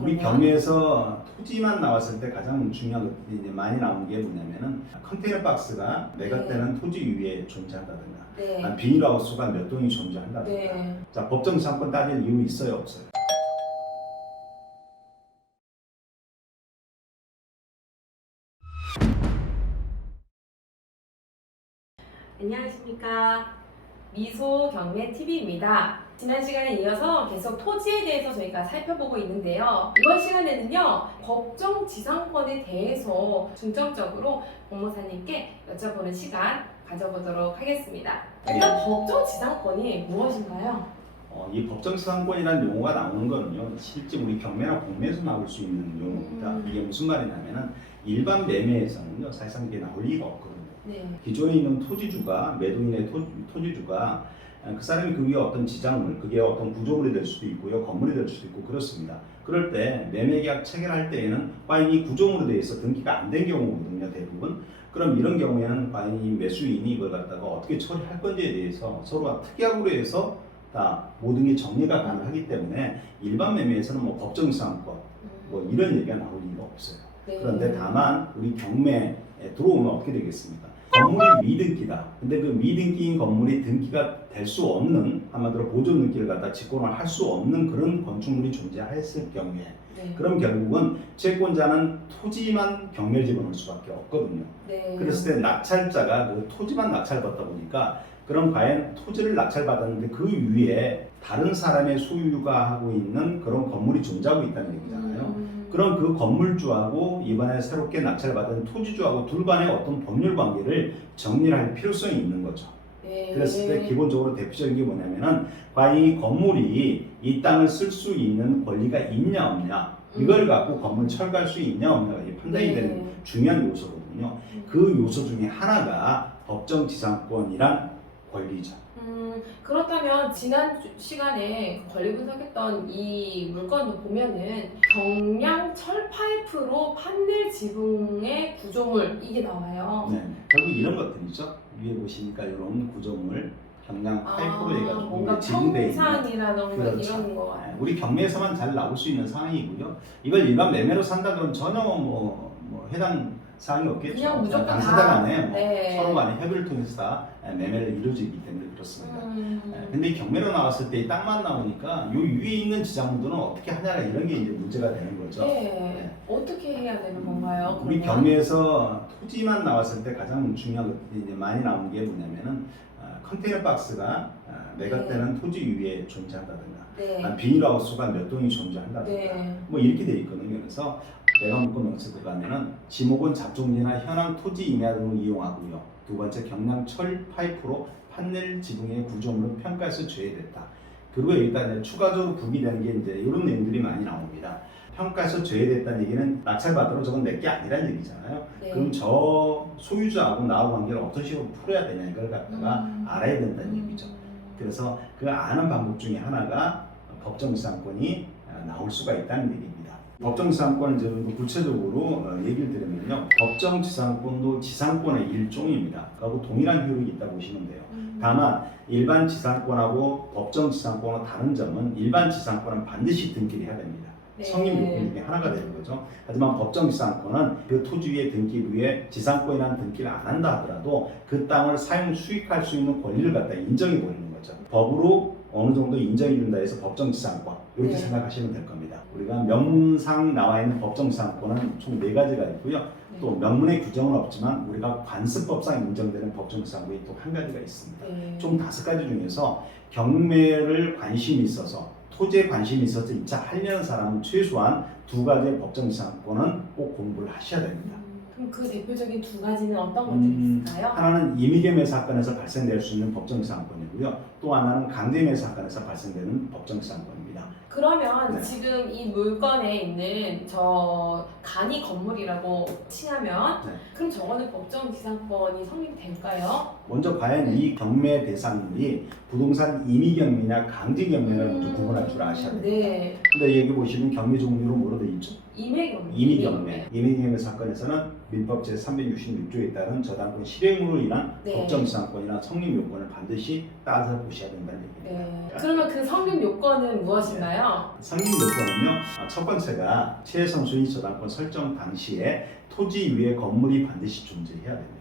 우리 경매에서 토지만 나왔을 때 가장 중요한 것들이 이제 많이 나온 게 뭐냐면은 컨테이너 박스가 내가 네. 때는 토지 위에 존재한다든가 네. 비닐하우스가 몇 동이 존재한다든가 네. 자 법정 상권 따질 이유 있어요 없어요? 안녕하십니까. 미소 경매 TV입니다. 지난 시간에 이어서 계속 토지에 대해서 저희가 살펴보고 있는데요. 이번 시간에는요, 법정 지상권에 대해서 중점적으로 법무사님께 여쭤보는 시간 가져보도록 하겠습니다. 일단 법정 지상권이 무엇인가요? 어, 이 법정 상권이라는 용어가 나오는 거는요 실제 우리 경매나 공매에서 나올 수 있는 용어입니다. 음. 이게 무슨 말이냐면은 일반 매매에서는요 사실상 이게 나올 리가 없거든요. 네. 기존에 있는 토지주가 매도인의 토, 토지주가 그 사람이 그 위에 어떤 지장물, 그게 어떤 구조물이 될 수도 있고요, 건물이 될 수도 있고 그렇습니다. 그럴 때 매매계약 체결할 때에는 과연 이 구조물에 대해서 등기가 안 된 경우거든요, 대부분. 그럼 이런 경우에는 과연 이 매수인이 이걸 갖다가 어떻게 처리할 건지에 대해서 서로가 특약으로 해서 다 모든 게 정리가 가능하기 때문에 일반 매매에서는 뭐 법정상권 뭐 이런 얘기가 나올 이유가 없어요. 네. 그런데 다만 우리 경매에 들어오면 어떻게 되겠습니까? 건물이 미등기다. 근데 그 미등기인 건물이 등기가 될 수 없는 한마디로 보존 등기를 갖다 직권을 할 수 없는 그런 건축물이 존재했을 경우에 네. 그럼 결국은 채권자는 토지만 경매를 집어넣을 수밖에 없거든요. 네. 그랬을 때 낙찰자가 그 토지만 낙찰받다 보니까 그럼 과연 토지를 낙찰받았는데 그 위에 다른 사람의 소유가 하고 있는 그런 건물이 존재하고 있다는 얘기잖아요. 음. 그럼 그 건물주하고 이번에 새롭게 낙찰 받은 토지주하고 둘 간의 어떤 법률 관계를 정리할 필요성이 있는 거죠. 네. 그랬을 때 기본적으로 대표적인 게 뭐냐면은 과연 이 건물이 이 땅을 쓸 수 있는 권리가 있냐 없냐 이걸 갖고 건물 철거할 수 있냐 없냐가 판단이 네. 되는 중요한 요소거든요. 그 요소 중에 하나가 법정 지상권이란 권리죠. 음, 그렇다면 지난 주- 시간에 권리 분석했던 이 물건을 보면은 경량 철 파이프로 판넬 지붕의 구조물 이게 나와요. 네, 결국 이런 것들이죠. 위에 보시니까 이런 구조물 경량 파이프로 해가지고 아, 뭔가 이제 지붕대에 있는 평상이라던가 그렇죠. 이런 거. 네, 우리 경매에서만 잘 나올 수 있는 상황이고요. 이걸 일반 매매로 산다 그러면 전혀 뭐, 뭐 해당 사항이 없겠죠. 그냥 무조건 당사자 다. 간에 뭐 네. 서로 간에 협의를 통해서 다 매매를 이루어지기 때문에 그렇습니다. 음, 네, 근데 이 경매로 나왔을 때이 땅만 나오니까 요 위에 있는 지장물들은 어떻게 하냐 이런 게 이제 문제가 되는 거죠. 네. 어떻게 해야 되는 건가요? 우리 그러면? 경매에서 토지만 나왔을 때 가장 중요한 것들이 이제 많이 나온 게 뭐냐면은 어, 컨테이너 박스가 어, 내가 네. 때는 토지 위에 존재한다든가 네. 아, 비닐하우스가 몇 동이 존재한다든가 네. 뭐 이렇게 돼 있거든요. 그래서 내가 묻고 명세 들어가면은 지목은 잡종지나 현황 토지 임야 등을 이용하고요. 두 번째 경량 철 파이프로 판넬 지붕의 구조물은 평가에서 제외됐다. 그리고 일단 추가적으로 부기되는 게 이제 이런 내용들이 많이 나옵니다. 평가에서 제외됐다는 얘기는 낙찰받으러 저건 내 게 아니란 얘기잖아요. 네. 그럼 저 소유자하고 나하고 관계를 어떤 식으로 풀어야 되냐 이걸 갖다가 음. 알아야 된다는 얘기죠. 음. 그래서 그 아는 방법 중에 하나가 법정지상권이 아, 나올 수가 있다는 얘기입니다. 법정지상권은 이제 뭐 구체적으로 어, 얘기를 드리면요. 법정지상권도 지상권의 일종입니다. 그하고 동일한 효력이 있다고 보시면 돼요. 음. 다만 일반 지상권하고 법정 지상권의 다른 점은 일반 지상권은 반드시 등기를 해야 됩니다. 네. 성립 요건 중에 하나가 되는 거죠. 하지만 법정 지상권은 그 토지 위에 등기 위에 지상권이라는 등기를 안 한다 하더라도 그 땅을 사용 수익할 수 있는 권리를 갖다 인정해 버리는 거죠. 법으로 어느 정도 인정해 준다 해서 법정 지상권 이렇게 네. 생각하시면 될 겁니다. 우리가 명문상 나와 있는 법정 지상권은 총 네 가지가 있고요. 네. 또 명문의 규정은 없지만 우리가 관습법상 인정되는 법정 지상권이 또 한 가지가 있습니다. 네. 총 다섯 가지 중에서 경매를 관심이 있어서 토지에 관심이 있어서 입찰하려는 사람은 최소한 두 가지의 법정 지상권은 꼭 공부를 하셔야 됩니다. 음, 그럼 그 대표적인 두 가지는 어떤 것들이 음, 있을까요? 하나는 임의계매 사건에서 발생될 수 있는 법정 지상권이고요. 또 하나는 강제매 사건에서 발생되는 법정 지상권입니다. 그러면 네. 지금 이 물건에 있는 저 간이 건물이라고 칭하면 네. 그럼 저거는 법정 지상권이 성립이 될까요? 먼저 과연 이 경매 대상물이 부동산 임의 경매냐 강제 경매를 먼저 구분할 줄 아셔야 돼요. 네. 근데 여기 보시면 경매 종류로 뭐로 되어 있죠? 임의 경매. 임의 경매. 임의 경매 사건에서는 민법 제 366조에 따른 저당권 실행으로 인한 네. 법정 지상권이나 성립 요건을 반드시 따져 보셔야 된다는 얘기입니다. 네. 그러면 그 성립 요건은 무엇인가요? 성립 요건은요. 아, 첫 번째가 최선수의 저당권 설정 당시에 토지 위에 건물이 반드시 존재해야 됩니다.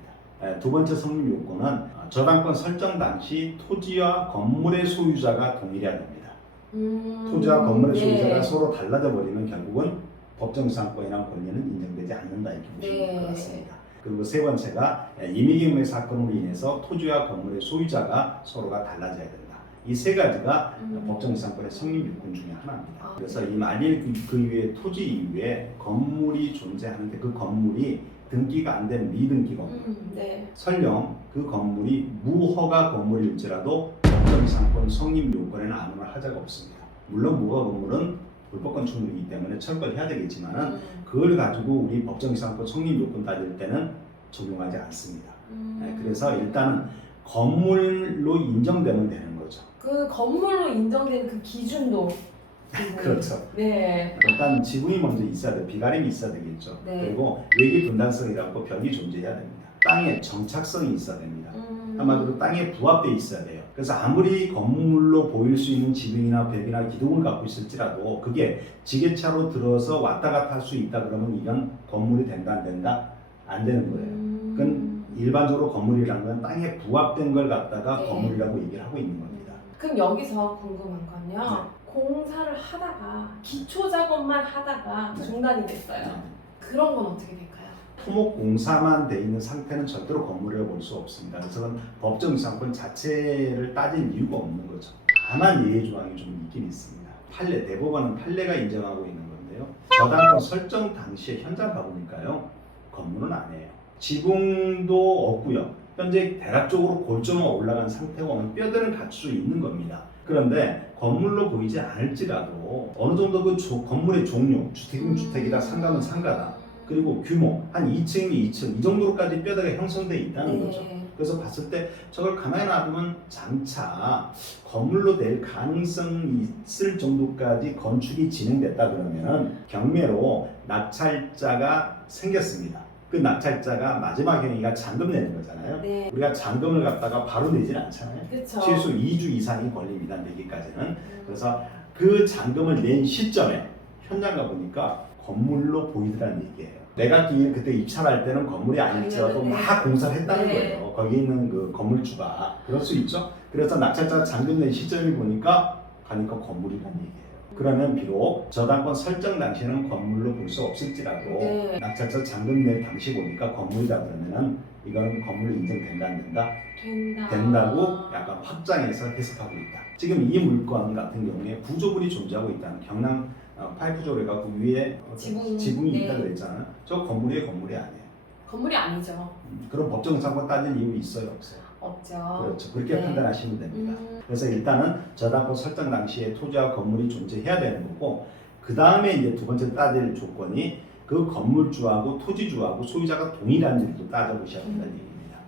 에, 두 번째 성립 요건은 아, 저당권 설정 당시 토지와 건물의 소유자가 동일해야 됩니다. 음, 토지와 건물의 네. 소유자가 서로 달라져 버리면 결국은 법정지상권이나 권리는 인정되지 않는다 이렇게 보시면 네. 될것 같습니다. 그리고 세 번째가 임의경매 사건으로 인해서 토지와 건물의 소유자가 서로가 달라져야 된다. 이 세 가지가 음. 법정지상권의 성립 요건 중에 하나입니다. 아. 그래서 이 만일 그, 그 위에 토지 이후에 건물이 존재하는데 그 건물이 등기가 안 된 미등기 건물 음, 네. 설령 그 건물이 무허가 건물일지라도 법정상권 성립 요건에는 아무런 하자가 없습니다. 물론 무허가 건물은 불법 건축물이기 때문에 철거해야 되겠지만은 음, 그걸 가지고 우리 법정상권 성립 요건 따질 때는 적용하지 않습니다. 음. 네, 그래서 일단은 건물로 인정되면 되는 거죠. 그 건물로 인정된 그 기준도 음, 그렇죠. 네. 일단 지붕이 먼저 있어야 돼. 비가림이 있어야 되겠죠. 네. 그리고 외기 분당성이라고 벽이 존재해야 됩니다. 땅에 정착성이 있어야 됩니다. 음, 한마디로 땅에 부합돼 있어야 돼요. 그래서 아무리 건물로 보일 수 있는 지붕이나 벽이나 기둥을 갖고 있을지라도 그게 지게차로 들어서 왔다 갔다 할 수 있다 그러면 이건 건물이 된다 안 된다 안 되는 거예요. 음, 그건 일반적으로 건물이라는 건 땅에 부합된 걸 갖다가 네. 건물이라고 얘기를 하고 있는 겁니다. 그럼 여기서 궁금한 네. 건요. 공사를 하다가 기초 작업만 하다가 네. 중단이 됐어요. 그런 건 어떻게 될까요? 토목 공사만 돼 있는 상태는 절대로 건물이라고 볼 수 없습니다. 그래서 그건 법정 이상권 자체를 따질 이유가 없는 거죠. 다만 예외 조항이 좀 있긴 있습니다. 판례 대법원은 판례가 인정하고 있는 건데요. 저당권 설정 당시에 현장 가보니까요 건물은 아니에요. 지붕도 없고요. 현재 대략적으로 골조만 올라간 상태가 오면 뼈대는 수 있는 겁니다. 그런데 건물로 보이지 않을지라도 어느 정도 그 조- 건물의 종류, 주택이면 주택이다, 상가면 상가다. 그리고 규모 한 2층이면 2층 이 정도로까지 뼈대가 형성돼 있다는 거죠. 네. 그래서 봤을 때 저걸 가만히 놔두면 장차 건물로 될 가능성이 있을 정도까지 건축이 진행됐다 그러면은 경매로 낙찰자가 생겼습니다. 그 낙찰자가 마지막 행위가 잔금 내는 거잖아요. 네. 우리가 잔금을 갖다가 바로 내질 않잖아요. 그렇죠. 최소 2주 이상이 걸립니다. 내기까지는. 그래서 그 잔금을 낸 시점에 현장 가보니까 건물로 보이더라는 얘기예요. 내가 이- 그때 입찰할 때는 건물이 아닐지라도 네. 막 공사를 했다는 네. 거예요. 거기 있는 그 건물주가 그럴 수 있죠. 그래서 낙찰자가 잔금 낸 시점을 보니까 가니까 건물이라는 얘기예요. 그러면 비록 저당권 설정 당시에는 건물로 볼 수 없을지라도 네. 낙찰자 잔금 낼 당시 보니까 건물이다 그러면은 이거는 건물로 인정된다 안 된다? 된다. 된다고 약간 확장해서 해석하고 있다. 지금 이 물건 같은 경우에 구조물이 존재하고 있다는 경남 어, 파이프 조례가 그 위에 어떤 지붕, 지붕이 네. 있다 그랬잖아요. 저 건물이 건물이 아니에요. 건물이 아니죠. 음, 그런 법정 상권 따질 이유 있어요 없어요? 없죠. 그렇죠. 그렇게 네. 판단하시면 됩니다. 음, 그래서 일단은 저당권 설정 당시에 토지와 건물이 존재해야 되는 거고 그 다음에 이제 두 번째 따질 조건이 그 건물주하고 토지주하고 소유자가 동일한지도 따져보셔야 된다는 음. 얘기입니다.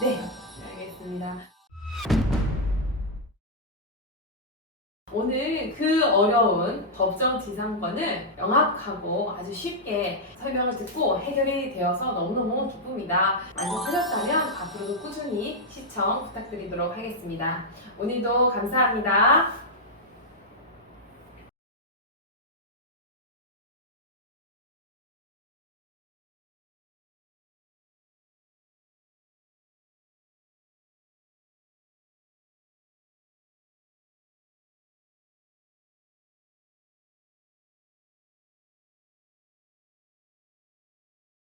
아시겠죠? 네, 알겠습니다. 어려운 법정 지상권을 명확하고 아주 쉽게 설명을 듣고 해결이 되어서 너무너무 기쁩니다. 만족하셨다면 앞으로도 꾸준히 시청 부탁드리도록 하겠습니다. 오늘도 감사합니다.